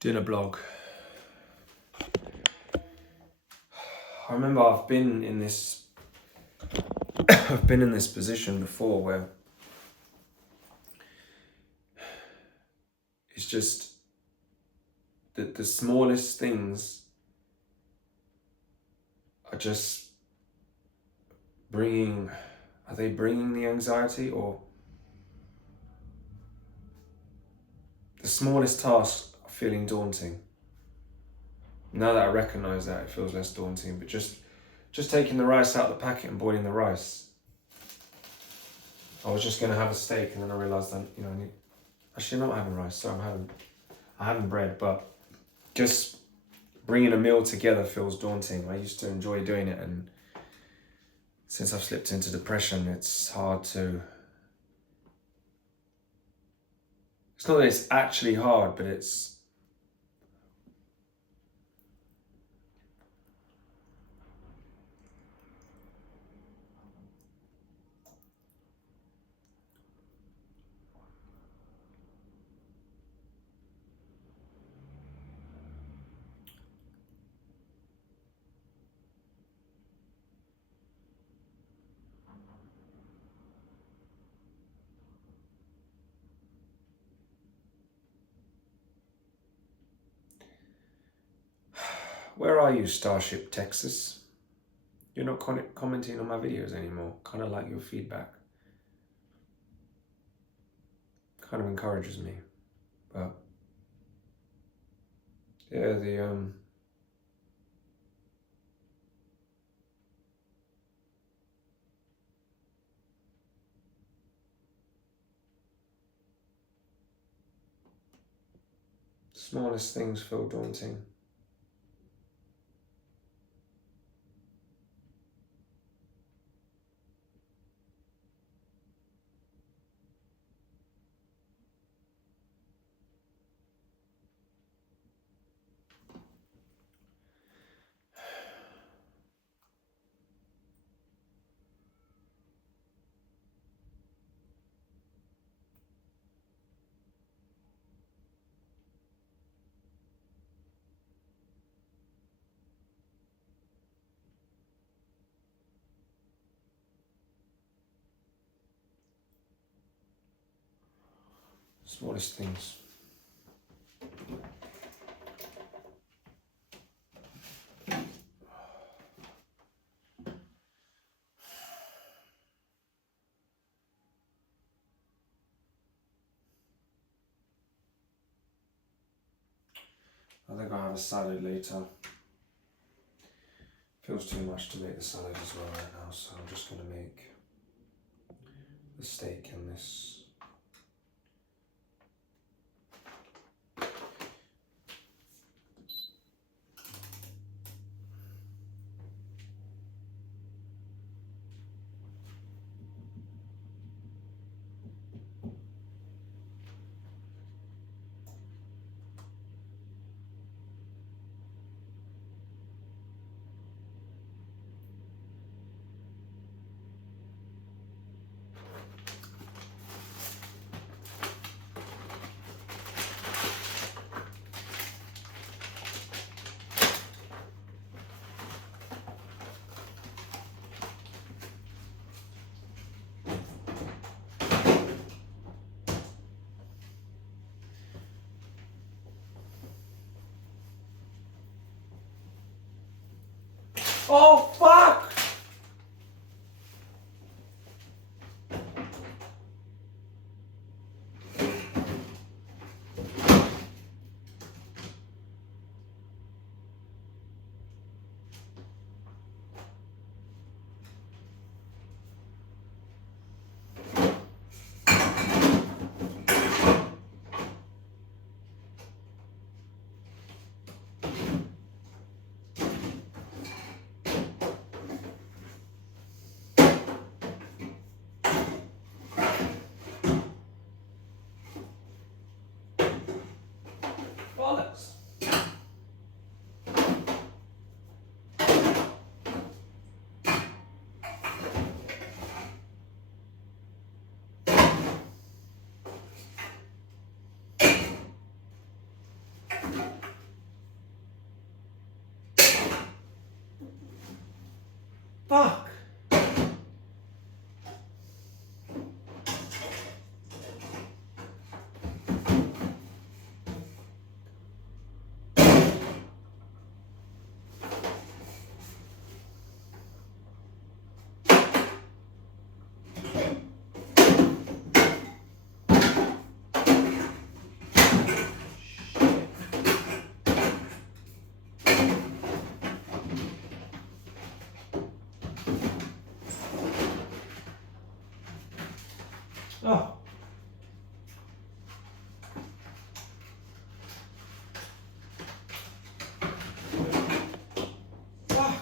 doing a blog. I remember I've been in this position before where it's just the smallest things are just bringing the anxiety, or the smallest tasks are feeling daunting. Now that I recognise that, it feels less daunting, but just taking the rice out of the packet and boiling the rice. I was just going to have a steak, and then I realised that, actually I'm not having rice, so I'm having bread, but just bringing a meal together feels daunting. I used to enjoy doing it, and since I've slipped into depression, it's hard to... It's not that it's actually hard, but it's... Where are you, Starship Texas? You're not commenting on my videos anymore. Kind of like your feedback. Kind of encourages me. But yeah, the smallest things feel daunting. Smallest things. I think I'll have a salad later. Feels too much to make the salad as well right now, so I'm just going to make the steak and this. Oh, fuck! Fuck! Oh. Fuck.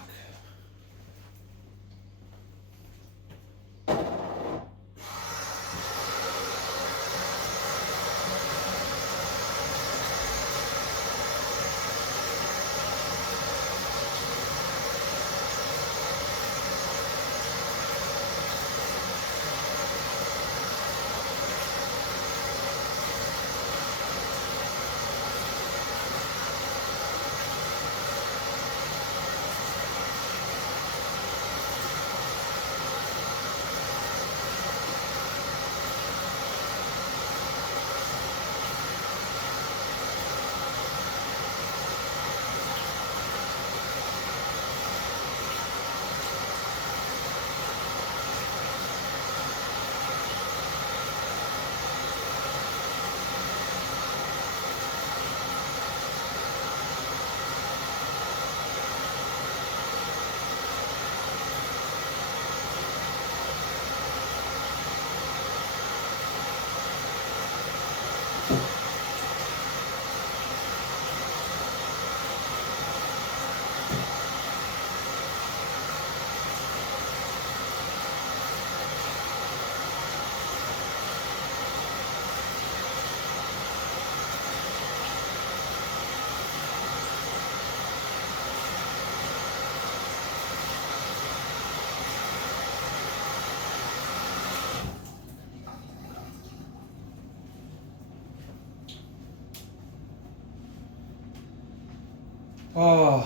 Oh,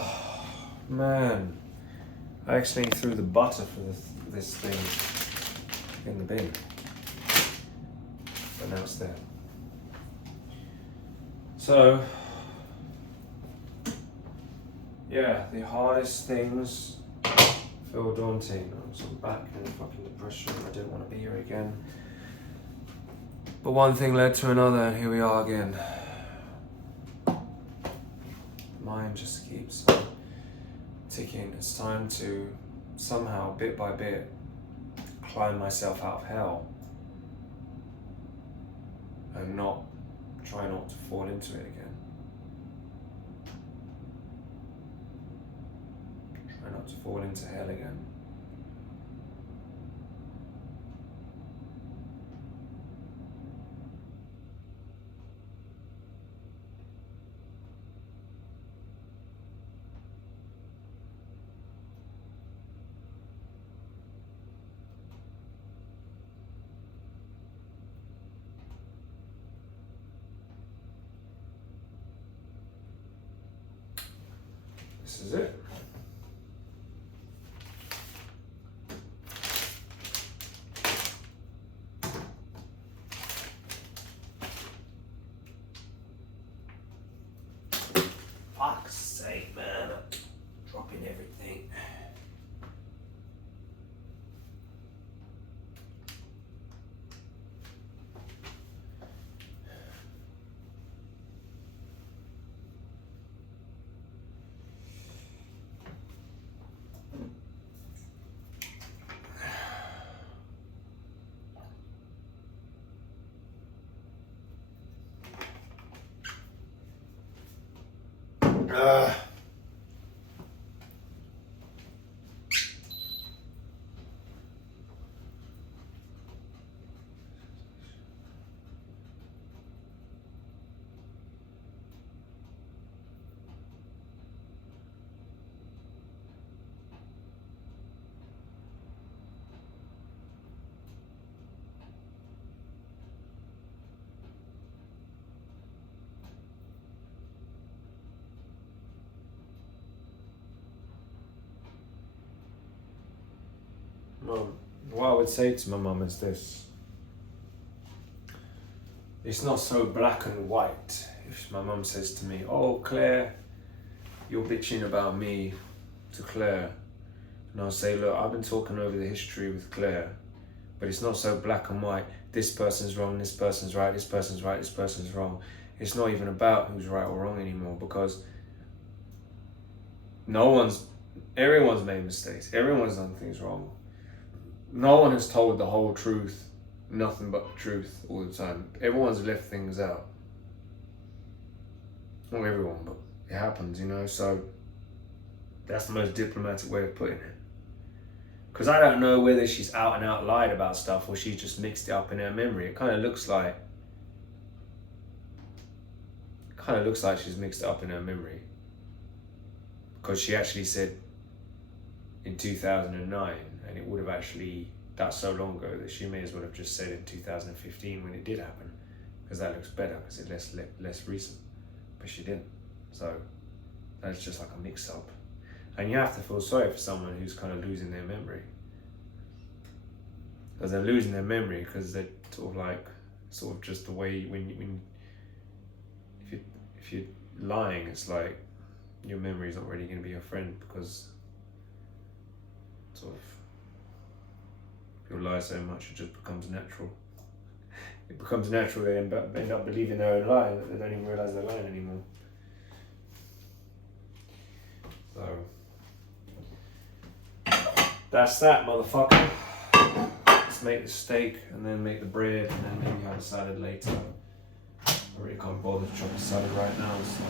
man. I actually threw the butter for this thing in the bin. But now it's there. So, yeah, the hardest things feel daunting. I'm back in fucking depression. I didn't want to be here again. But one thing led to another, and here we are again. Mind just keeps ticking. It's time to somehow, bit by bit, climb myself out of hell and try not to fall into it again. Try not to fall into hell again. This is it. Fuck's sake, man. I'm dropping everything. would say to my mum is this. It's not so black and white. If my mum says to me, oh Claire, you're bitching about me to Claire. And I'll say, look, I've been talking over the history with Claire, but it's not so black and white. This person's wrong, this person's right, this person's right, this person's wrong. It's not even about who's right or wrong anymore, because everyone's made mistakes. Everyone's done things wrong. No one has told the whole truth, nothing but the truth all the time. Everyone's left things out. Not everyone, but it happens, you know, so that's the most diplomatic way of putting it. Because I don't know whether she's out and out lied about stuff or she just mixed it up in her memory. It kind of looks like she's mixed it up in her memory. Because she actually said in 2009, and it would have actually, that's so long ago that she may as well have just said in 2015 when it did happen, because that looks better, because it's less recent. But she didn't. So that's just like a mix up. And you have to feel sorry for someone who's kind of losing their memory. Because they're losing their memory because they're sort of just the way if you're lying, it's like your memory is not really going to be your friend, because sort of if you lie so much, it just becomes natural. It becomes natural. They end up believing their own lie, that they don't even realize they're lying anymore. So that's that, motherfucker. Let's make the steak and then make the bread and then maybe have a salad later. I really can't bother to chop a salad right now, so.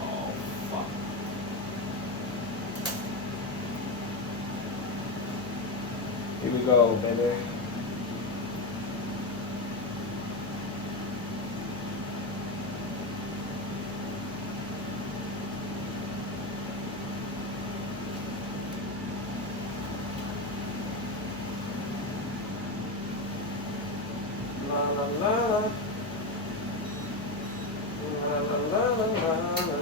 Oh, fuck. Here we go, baby. La la la la la la la la la.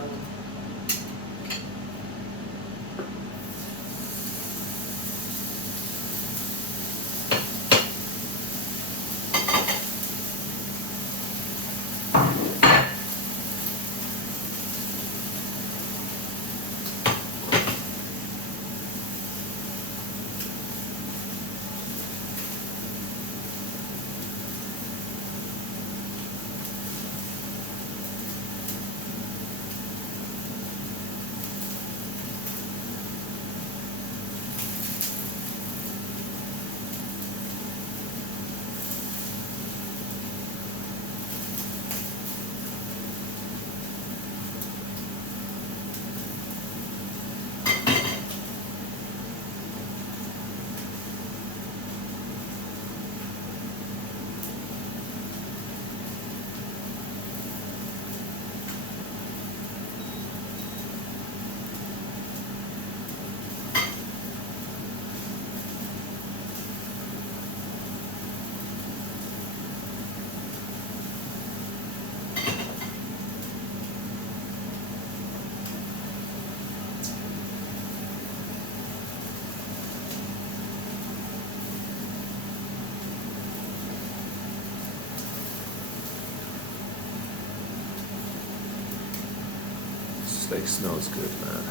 Steak smells good, man.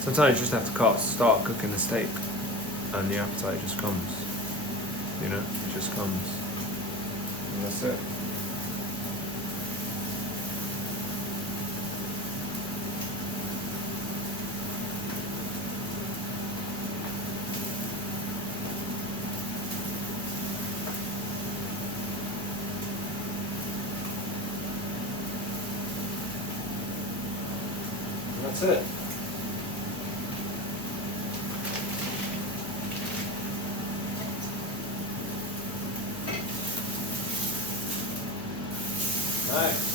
Sometimes you just have to start cooking the steak and the appetite just comes. You know, it just comes. And that's it. That's it. Nice.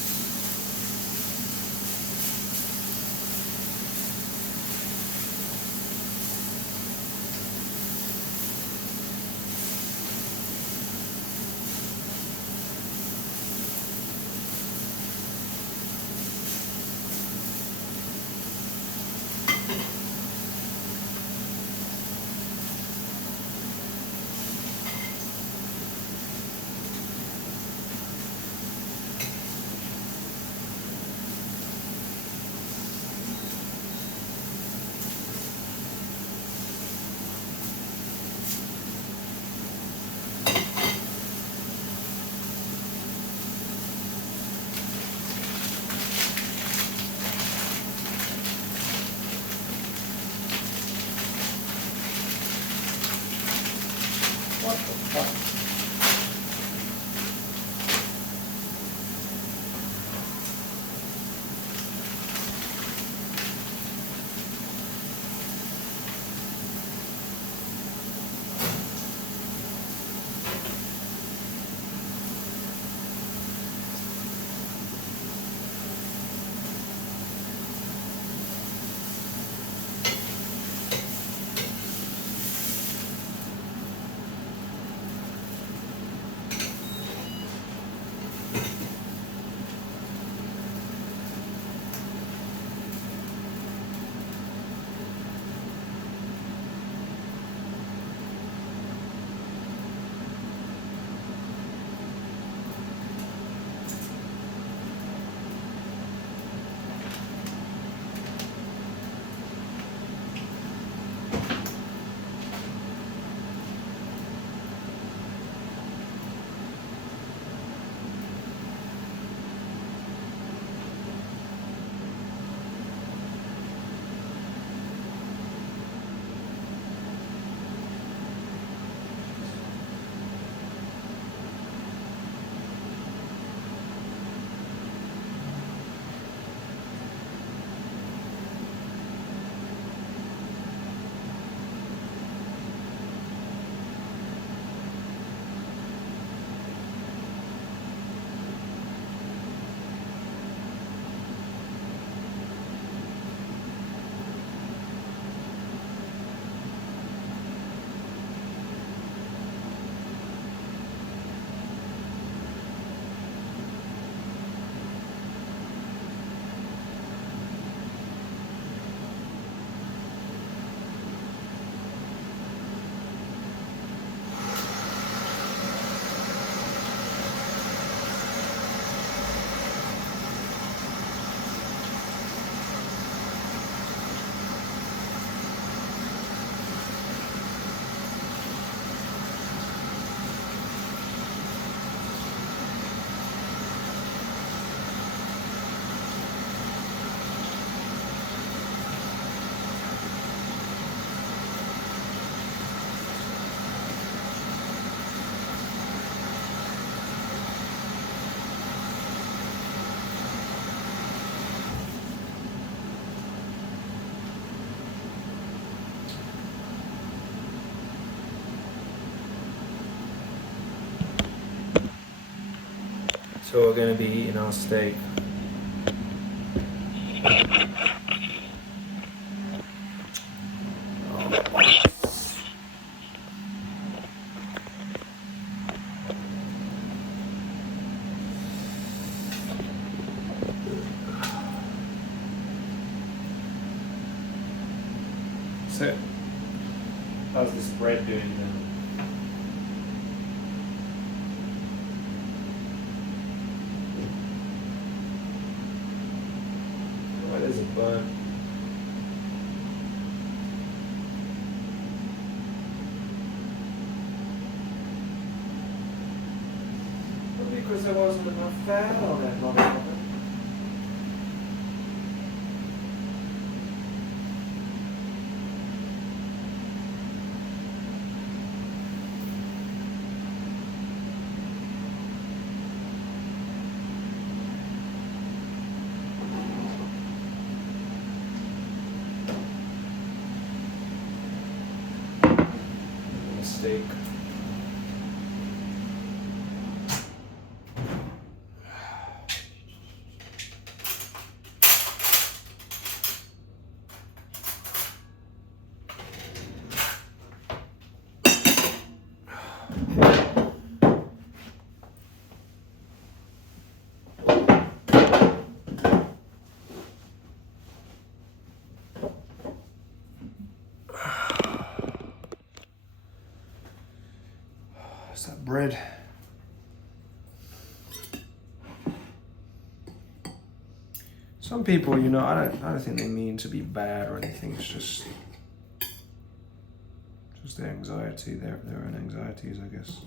So we're going to be eating our steak. So, how's this bread doing then? Oh, there's a burn. Probably because there wasn't enough fat on that motherfucker. Mistake. What's that bread? Some people, you know, I don't think they mean to be bad or anything. It's just their anxiety, their own anxieties, I guess.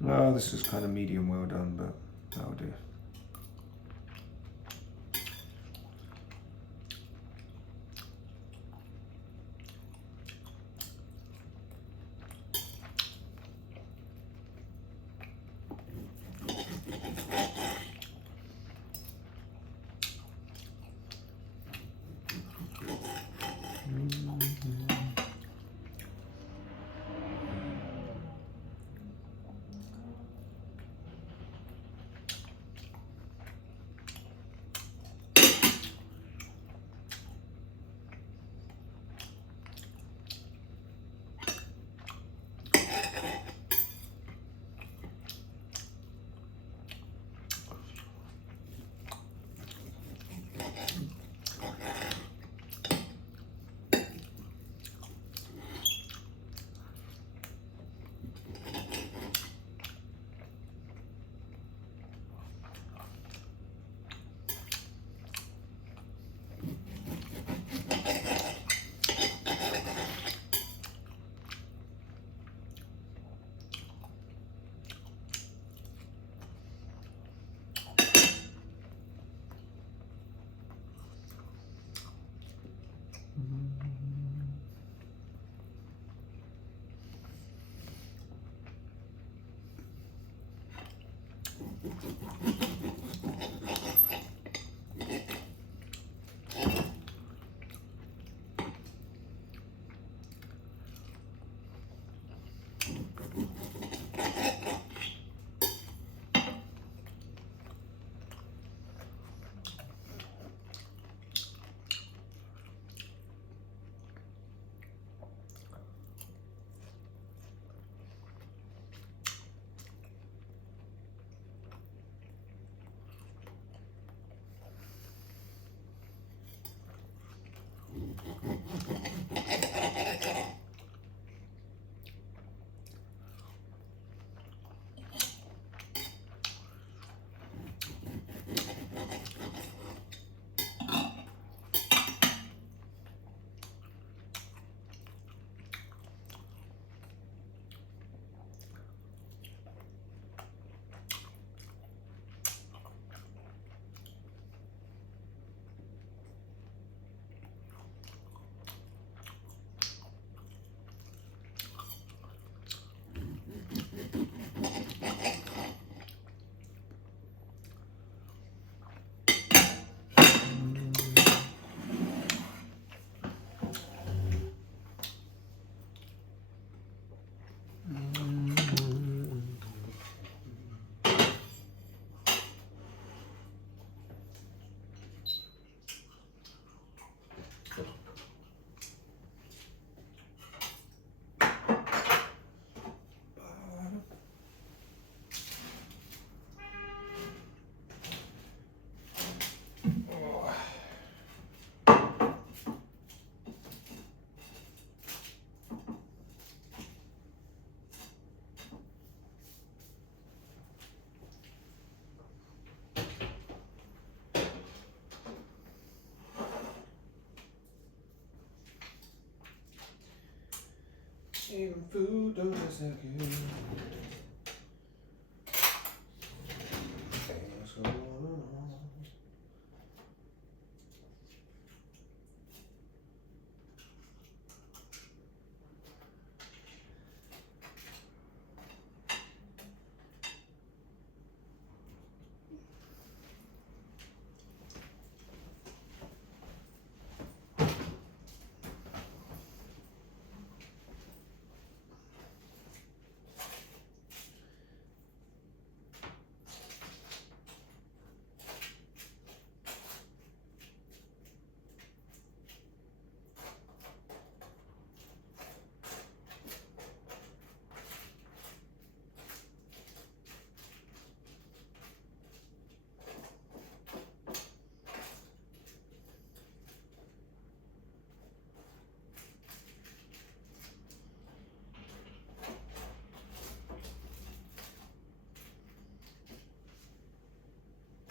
Well, this is kind of medium well done, but that'll do. Even food don't taste so good. What's going on?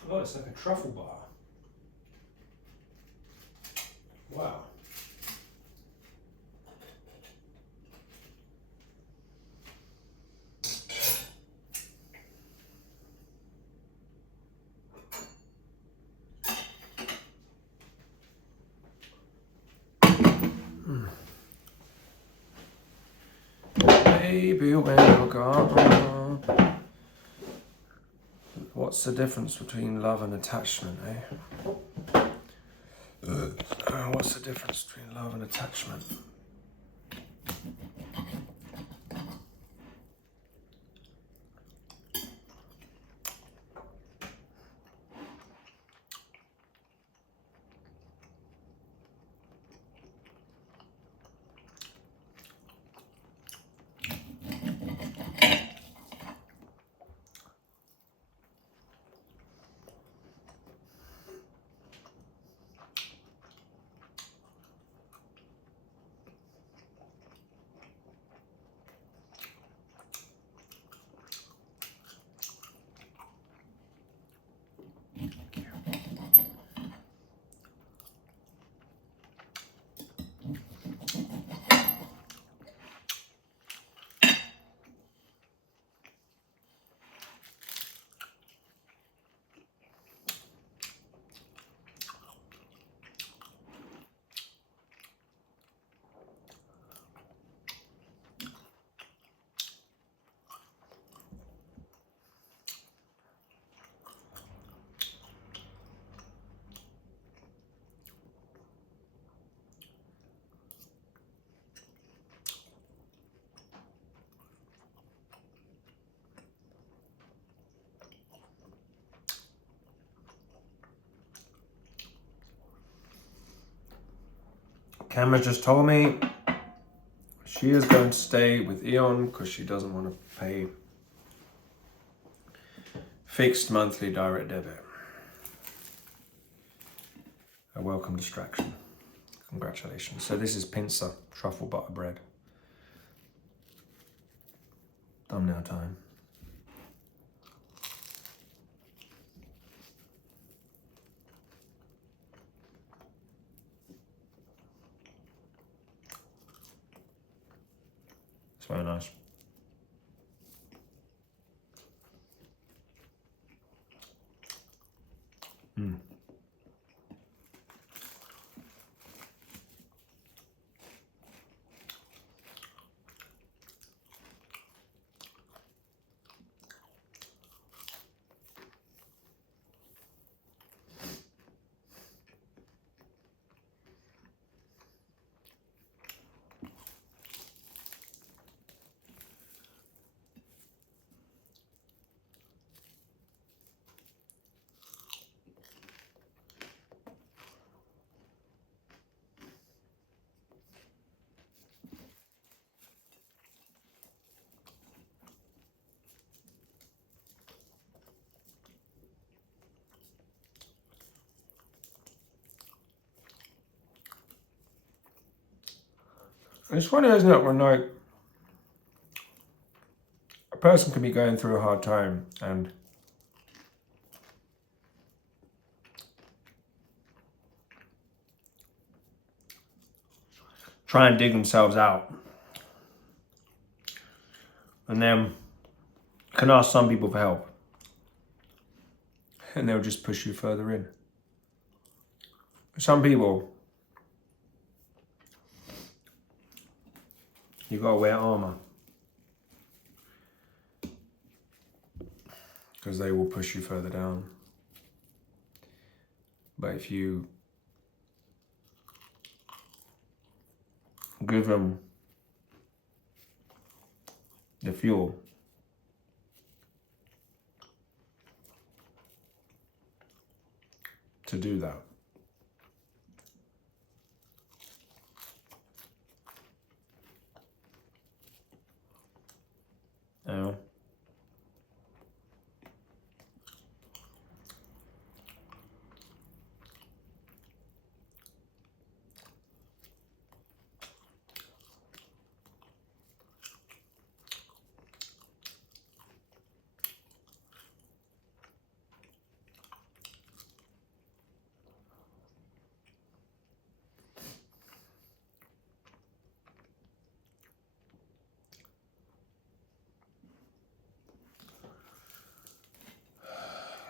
Oh, it's like a truffle bar. Wow. Baby, when you're gone. What's the difference between love and attachment, eh? What's the difference between love and attachment? Cameron just told me she is going to stay with Eon because she doesn't want to pay fixed monthly direct debit. A welcome distraction. Congratulations. So this is pincer truffle butter bread. Thumbnail time. It's very nice. It's funny, isn't it, when like a person can be going through a hard time and try and dig themselves out. And then you can ask some people for help. And they'll just push you further in. Some people, you gotta wear armor. Because they will push you further down. But if you give them the fuel, to do that, you know?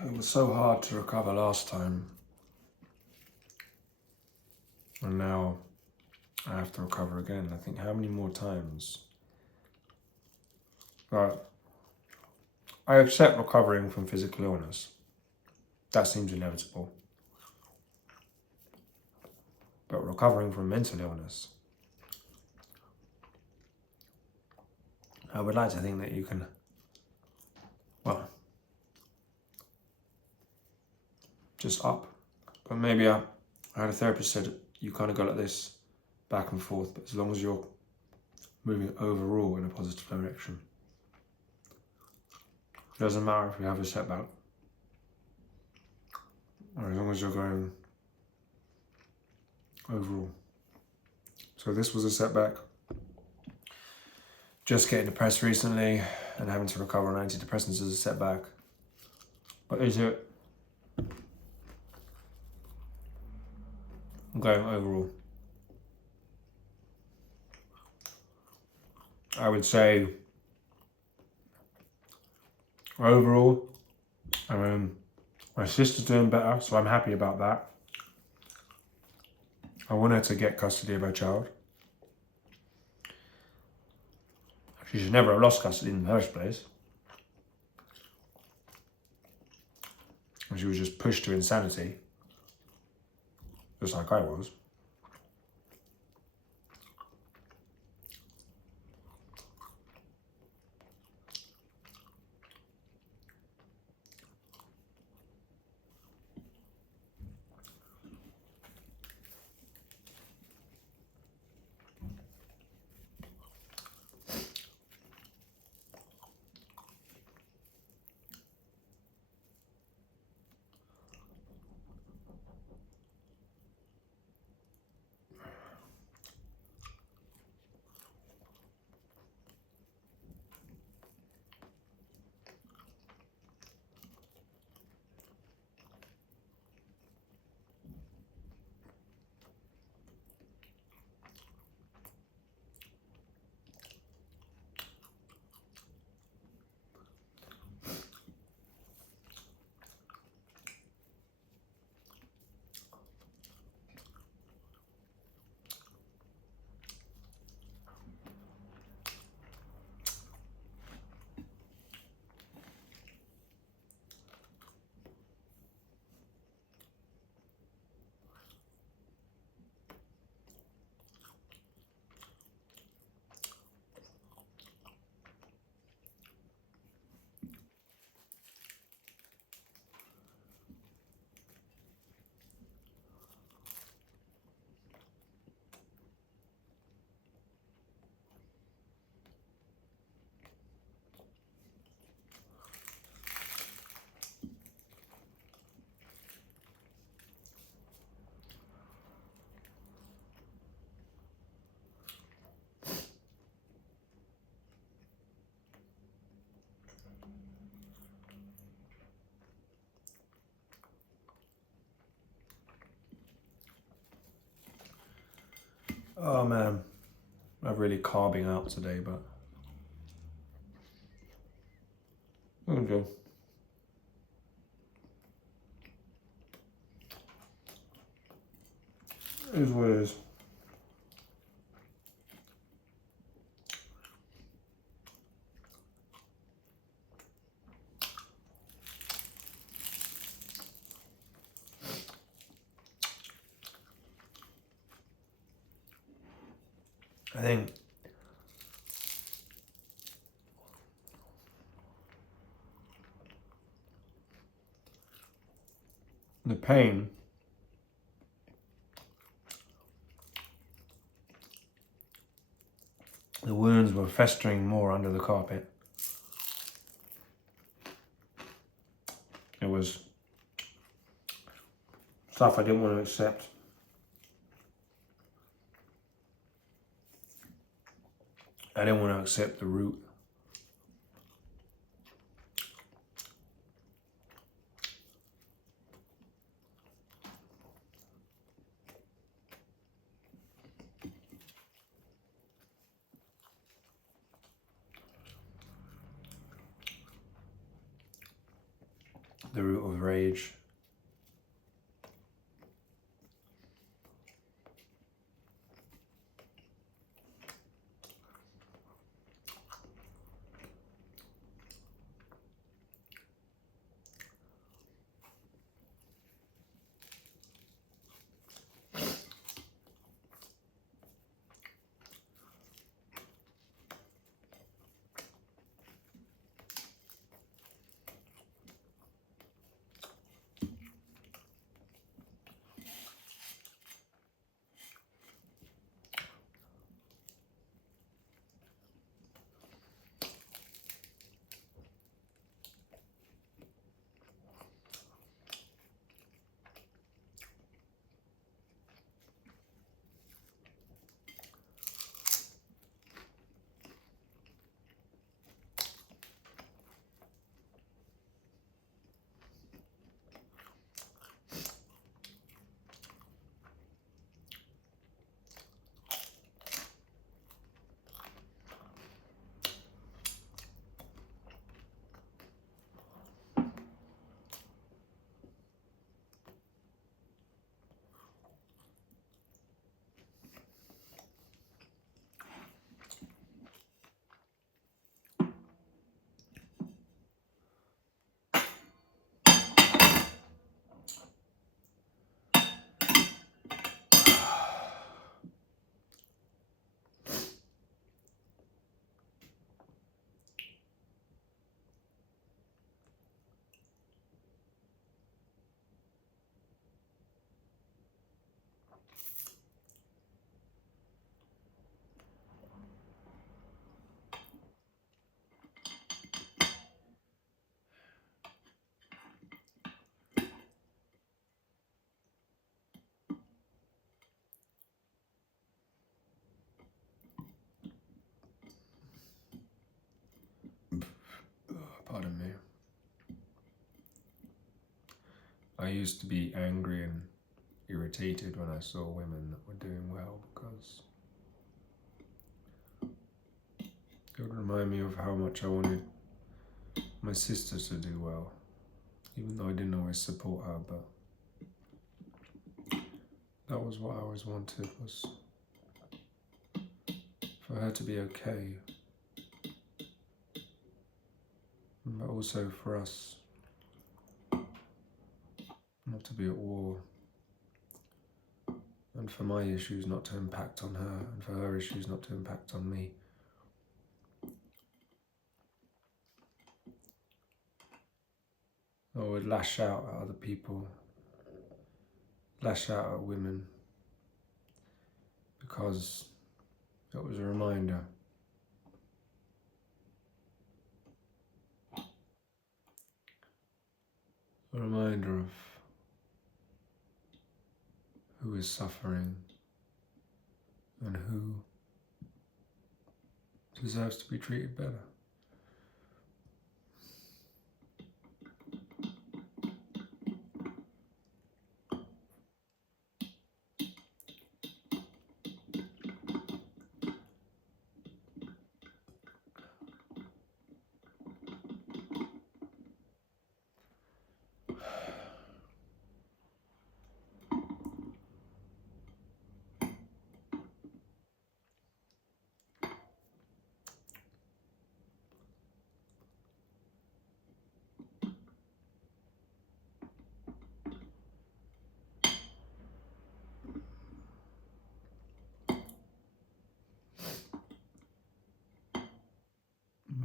It was so hard to recover last time. And now I have to recover again. I think how many more times? Right. I accept recovering from physical illness. That seems inevitable. But recovering from mental illness, I would like to think that you can, well, just up. But maybe I had a therapist said you kind of go like this, back and forth, but as long as you're moving overall in a positive direction. It doesn't matter if you have a setback, or as long as you're going overall. So this was a setback. Just getting depressed recently and having to recover on antidepressants is a setback. But is it going overall? I would say overall, my sister's doing better, so I'm happy about that. I want her to get custody of her child. She should never have lost custody in the first place. She was just pushed to insanity, just like I was. Oh man, I'm really carving out today, but Okay. It is what it is. I think the pain the wounds were festering more under the carpet. It was stuff I didn't want to accept. I didn't want to accept the root. The root of rage. Pardon me. I used to be angry and irritated when I saw women that were doing well because it would remind me of how much I wanted my sisters to do well, even though I didn't always support her, but that was what I always wanted, was for her to be okay, but also for us not to be at war, and for my issues not to impact on her, and for her issues not to impact on me. I would lash out at other people, lash out at women, because it was a reminder. A reminder of who is suffering and who deserves to be treated better.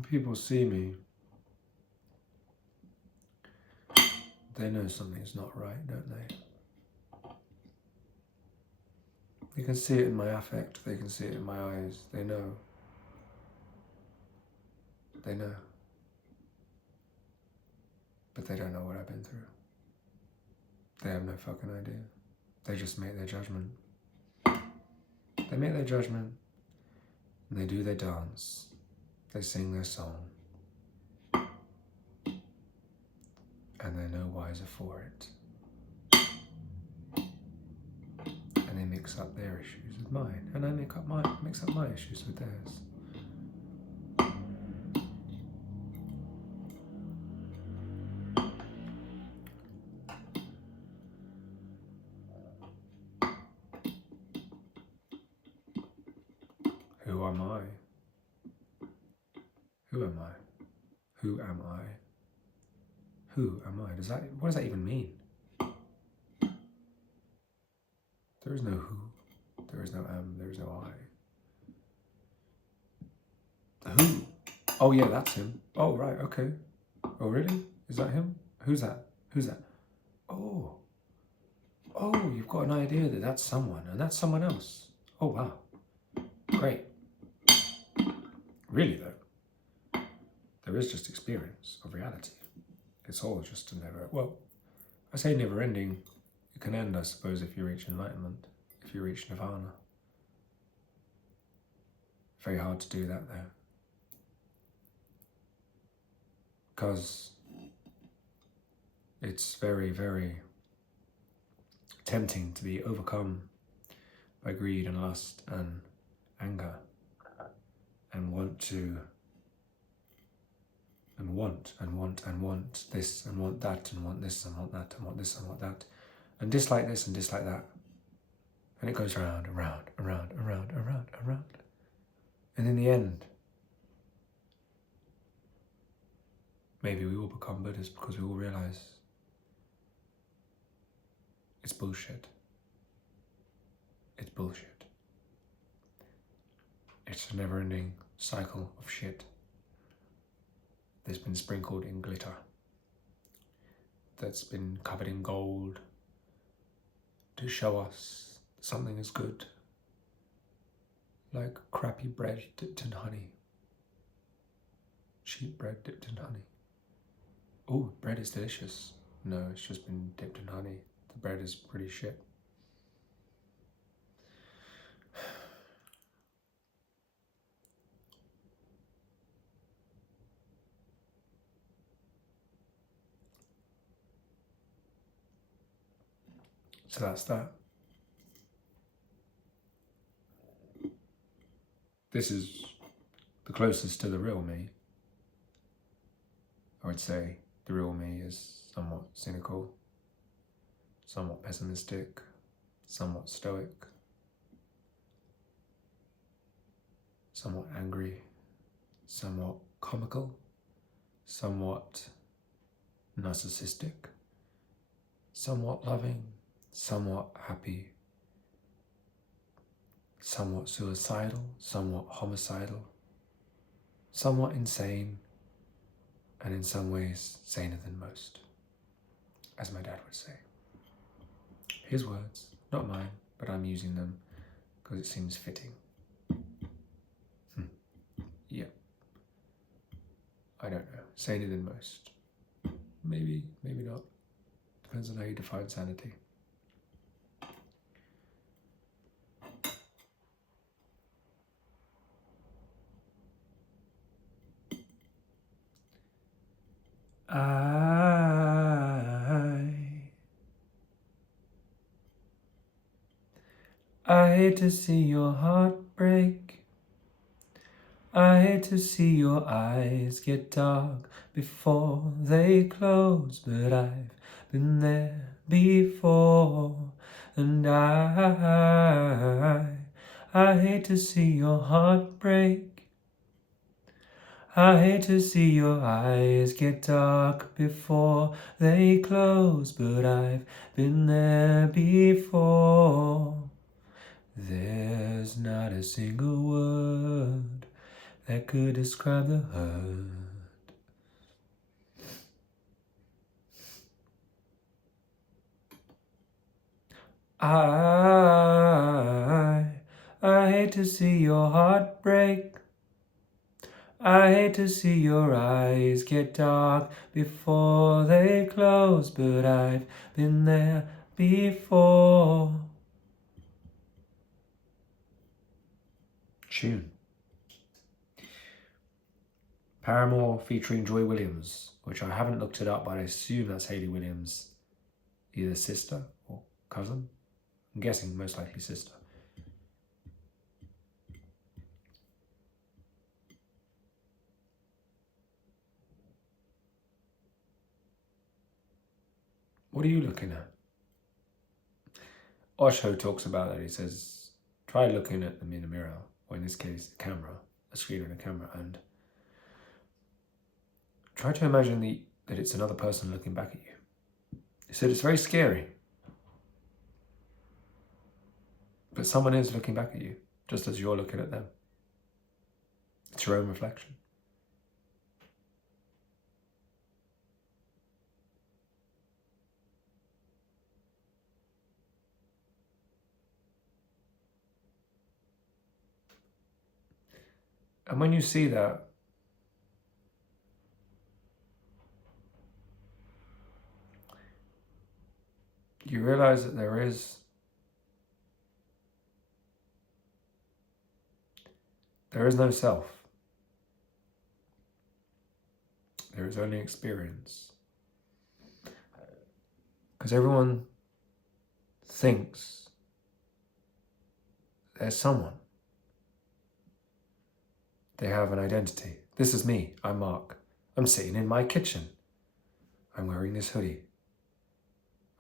When people see me, they know something's not right, don't they? They can see it in my affect, they can see it in my eyes, they know. They know. But they don't know what I've been through. They have no fucking idea. They just make their judgment. They make their judgment, and they do their dance. They sing their song. And they're no wiser for it. And they mix up their issues with mine, and I mix up my issues with theirs. Who am I? Who am I? Who am I? Who am I? What does that even mean? There is no who. There is no am. There is no I. Who? Oh yeah, that's him. Oh right, okay. Oh really? Is that him? Who's that? Who's that? Oh. Oh, you've got an idea that that's someone, and that's someone else. Oh wow. Great. Really though, there is just experience of reality. It's all just a I say never ending. It can end, I suppose, if you reach enlightenment, if you reach nirvana. Very hard to do that though. Because it's very, very tempting to be overcome by greed and lust and anger and want this and want that and want this and want that and want this and want that and dislike this and dislike that, and it goes round and round and round and round and round and round, and in the end maybe we all become Buddhists because we all realize it's bullshit. It's bullshit. It's a never-ending cycle of shit that's been sprinkled in glitter, that's been covered in gold to show us something is good, like crappy bread dipped in honey, cheap bread dipped in honey. Oh, bread is delicious. No, it's just been dipped in honey. The bread is pretty shit. So that's that. This is the closest to the real me. I would say the real me is somewhat cynical, somewhat pessimistic, somewhat stoic, somewhat angry, somewhat comical, somewhat narcissistic, somewhat loving, somewhat happy, somewhat suicidal, somewhat homicidal, somewhat insane, and in some ways saner than most, as my dad would say. His words, not mine, but I'm using them because it seems fitting. Yeah. I don't know. Saner than most. Maybe, maybe not. Depends on how you define sanity. I hate to see your heart break. I hate to see your eyes get dark before they close, but I've been there before, and I hate to see your heart break. I hate to see your eyes get dark before they close, but I've been there before. There's not a single word that could describe the hurt. I hate to see your heart break. I hate to see your eyes get dark before they close, but I've been there before. Tune. Paramore featuring Joy Williams, which I haven't looked it up, but I assume that's Hayley Williams' either sister or cousin. I'm guessing most likely sister. What are you looking at? Osho talks about that. He says, try looking at them in a mirror, or in this case, a camera, a screen and a camera, and try to imagine that it's another person looking back at you. He said it's very scary. But someone is looking back at you, just as you're looking at them. It's your own reflection. And when you see that, you realize that there is no self. There is only experience. Because everyone thinks there's someone. They have an identity. This is me. I'm Mark. I'm sitting in my kitchen. I'm wearing this hoodie.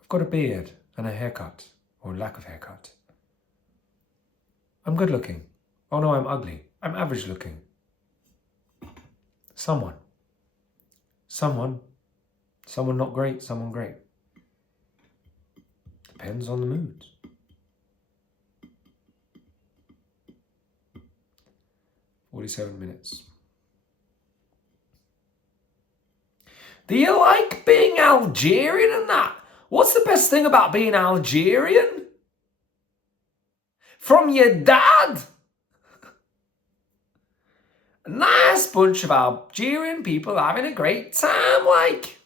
I've got a beard and a haircut, or lack of haircut. I'm good looking. Oh no, I'm ugly. I'm average looking. Someone not great, someone great. Depends on the mood. "47 minutes. Do you like being Algerian and that? What's the best thing about being Algerian? From your dad? A nice bunch of Algerian people having a great time, like.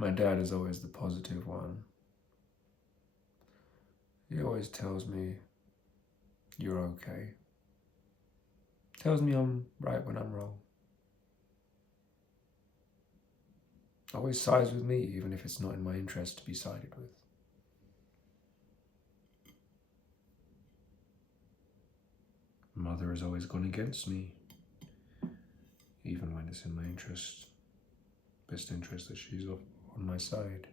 My dad is always the positive one. He always tells me, you're okay. Tells me I'm right when I'm wrong. Always sides with me, even if it's not in my interest to be sided with. Mother has always gone against me, even when it's in my best interest that she's on my side.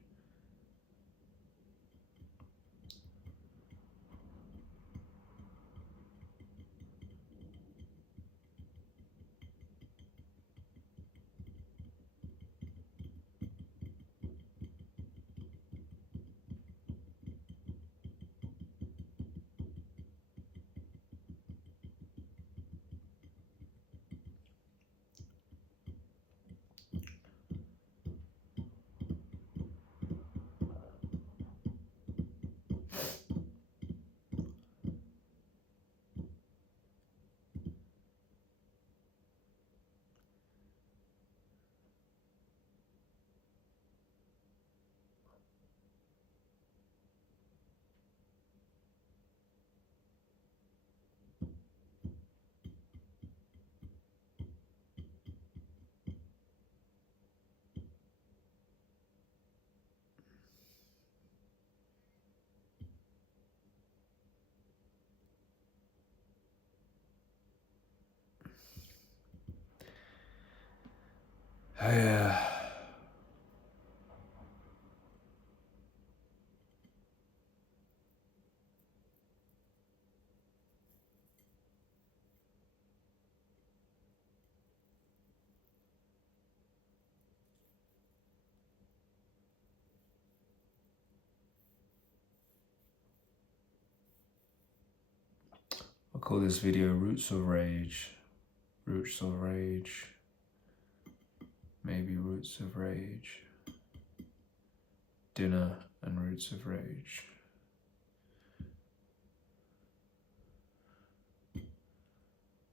I'll call this video Roots of Rage. Roots of Rage. Maybe Roots of Rage. Dinner and Roots of Rage.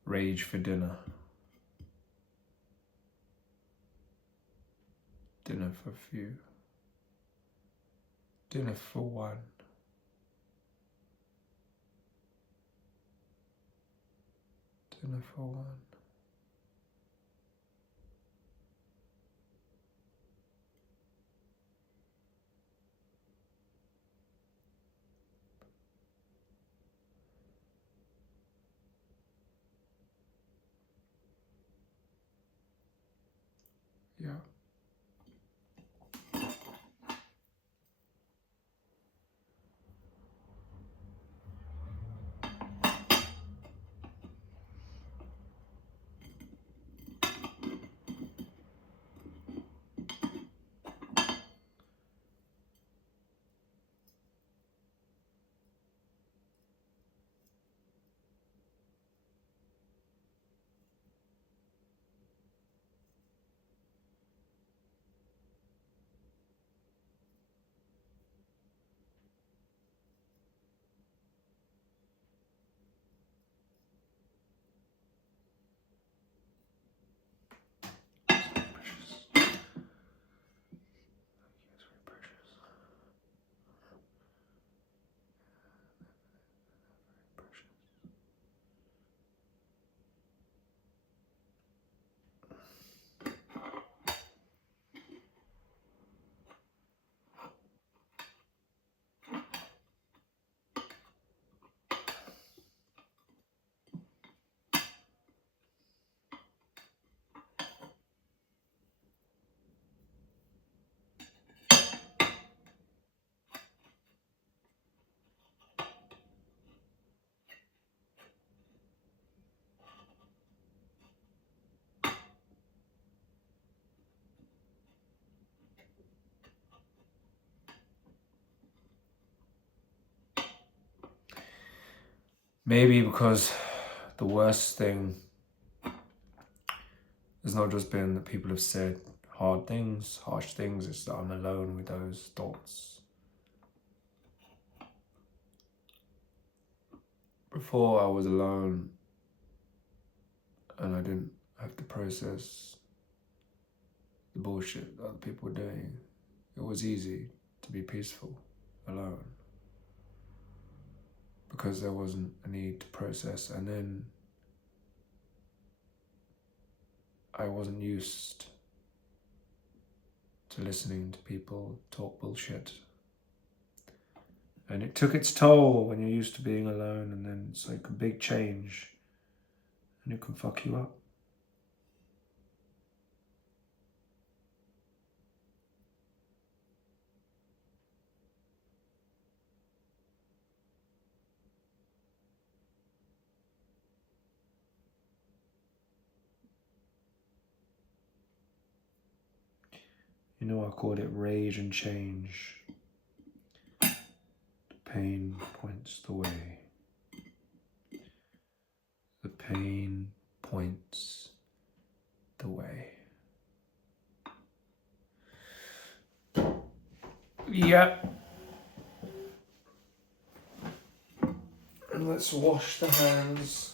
Rage for dinner. Dinner for few. Dinner for one. Dinner for one. Yeah. Maybe because the worst thing has not just been that people have said hard things, harsh things, it's that I'm alone with those thoughts. Before I was alone and I didn't have to process the bullshit that other people were doing. was easy to be peaceful alone, because there wasn't a need to process, and then I wasn't used to listening to people talk bullshit. And it took its toll when you're used to being alone, and then it's like a big change, and it can fuck you up. You know, I called it rage and change. The pain points the way. The pain points the way. Yep. And let's wash the hands.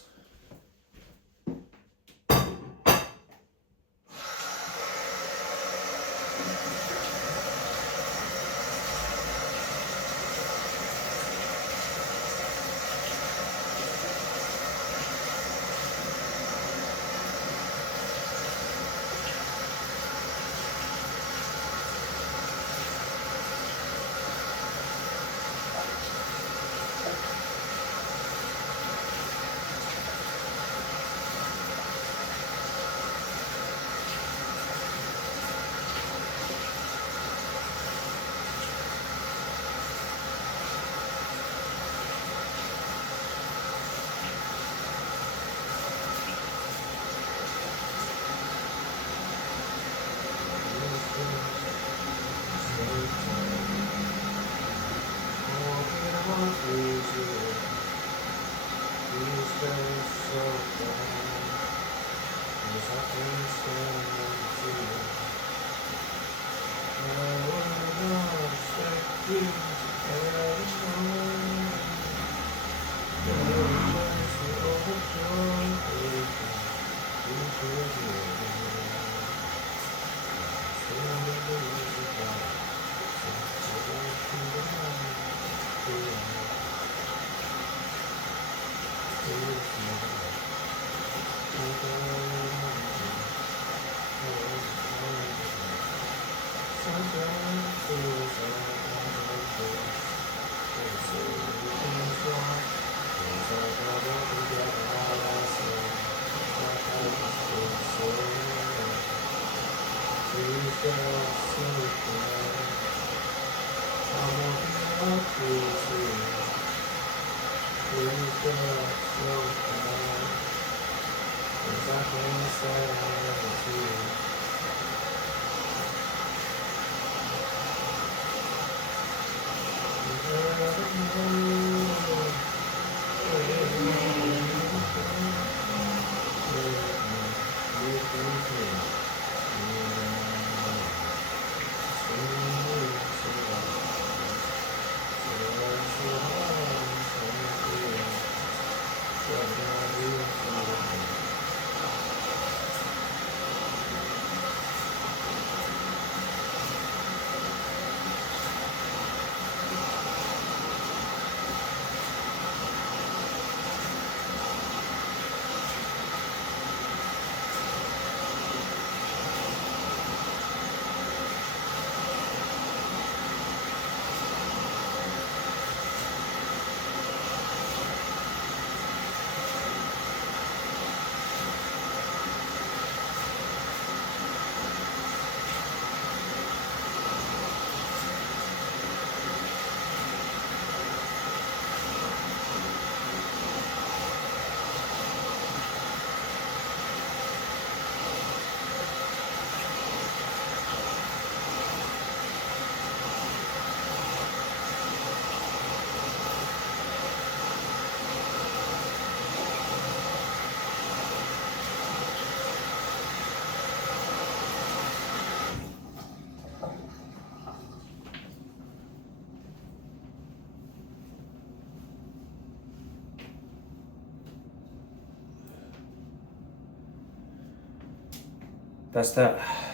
That's that.